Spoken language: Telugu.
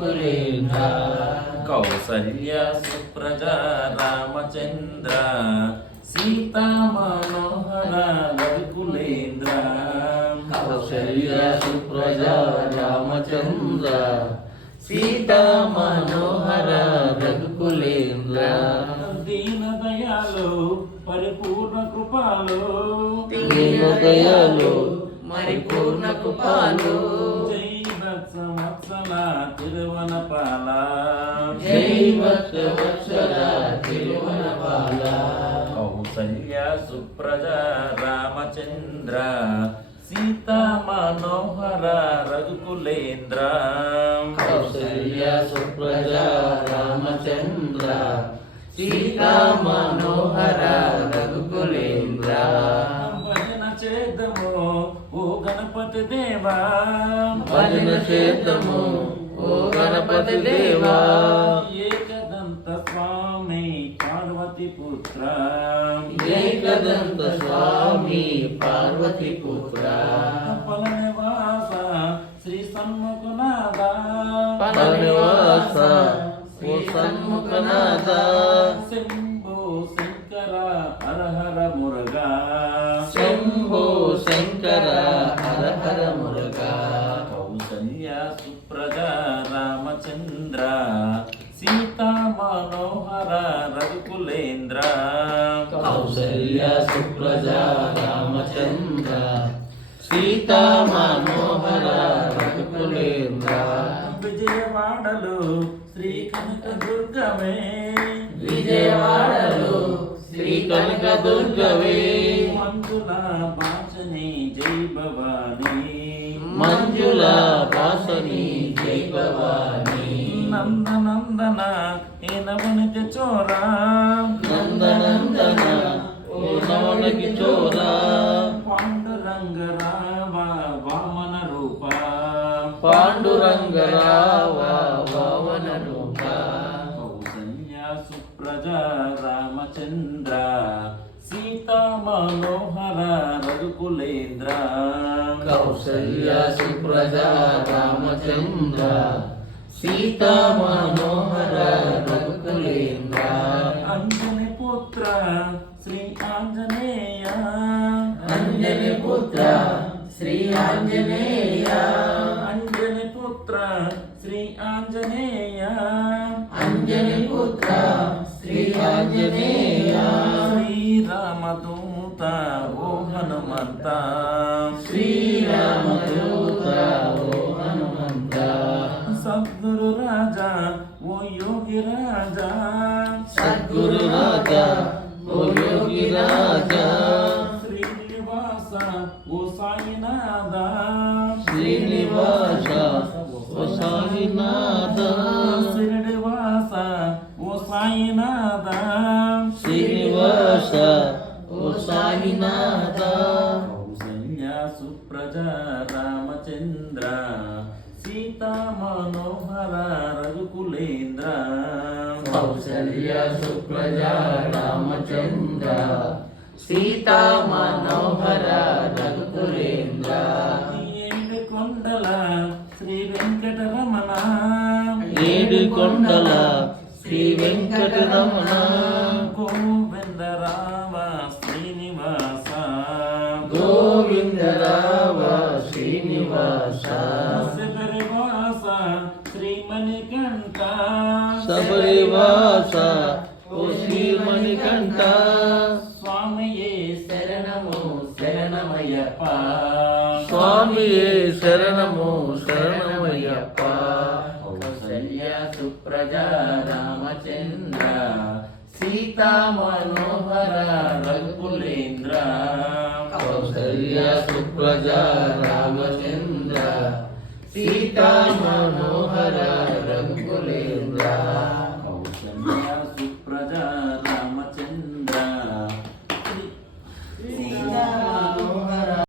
కౌసల్య సుప్రజ రామచంద్ర సీత మనోహర రఘుకులేంద్ర కౌసల్య సుప్రజ రామచంద్ర సీత మనోహర రఘుకులేంద్ర దీన దయాలు పరిపూర్ణ కృపాలు దీన దయాలు పరిపూర్ణ కృపాలు తిరువన పాల కౌసల్య సుప్రజ రామచంద్ర సీతా మనోహర రఘుకులేంద్ర కౌసల్య సుప్రజ రామచంద్ర సీతా మనోహర రఘుకులేంద్ర భజన చేతము ఓ గణపతి దేవా భజన చేతము ఏకదంత స్వామి పార్వతి పుత్ర ఏకదంత స్వామి పార్వతి పుత్ర పలనివాస శ్రీ సమ్ముఖనాథ పలనివాస శ్రీ సమ్ముఖనాథ శంభో శంకర హర మురగా శంభో కౌసల్యాకులేంద్ర కౌసల్య రామచంద్ర మనోహర రఘుకులేంద్ర విజయవాడలు శ్రీ కనక దుర్గమే విజయవాడలు శ్రీ కనక దుర్గవే మంజుల భాషని జై భవాని మంజుల భాషనీ నంద నందన ఏనవనిక చోరా నంద నందన ఓ నవనకి చోరా పాండురంగ రావ వామన రూప పాండురంగ రావ వామన రూప కౌసన్యా సుప్రజ రామచంద్ర సీతా మనోహర సుప్రజ రామచంద్ర సీతా మనోహర అంజనిపుత్ర శ్రీ ఆంజనేయ అంజనిపుత్ర శ్రీ ఆంజనేయ అంజనిపుత్ర శ్రీ ఆంజనేయ అంజనిపుత్ర శ్రీ ఆంజనేయ శ్రీరామదూత ఓ హనుమంత శ్రీరామ సద్గురు రాజా ఓ యోగి రాజా శ్రీనివాస ఓ సాయి నాదా శ్రీనివాస ఓ సాయి నాదా శ్రీనివాస ఓ సాయి నాదా శ్రీనివాస ఓ సాయి నాదా సన్యాసు ప్రజారా సీతా మనోహర రఘుకులేంద్ర కౌశల్య శుక్లజా రామచంద్ర సీతా మనోహర రఘుకులేంద్ర కొండల శ్రీ వెంకట రమణ ఏడు కొండల శ్రీ వెంకట రమణ గోవింద గోవింద శ్రీకంఠ స్వామియే శరణము శరణమయ్యప్ప స్వామియే శరణము శరణమయ్యప్ప ప్రజారామచంద్ర సీతా మనోహర రంగులేంద్ర కౌసల్య సుప్రజారామచంద్ర సీతా మనోహర రంగులేంద్ర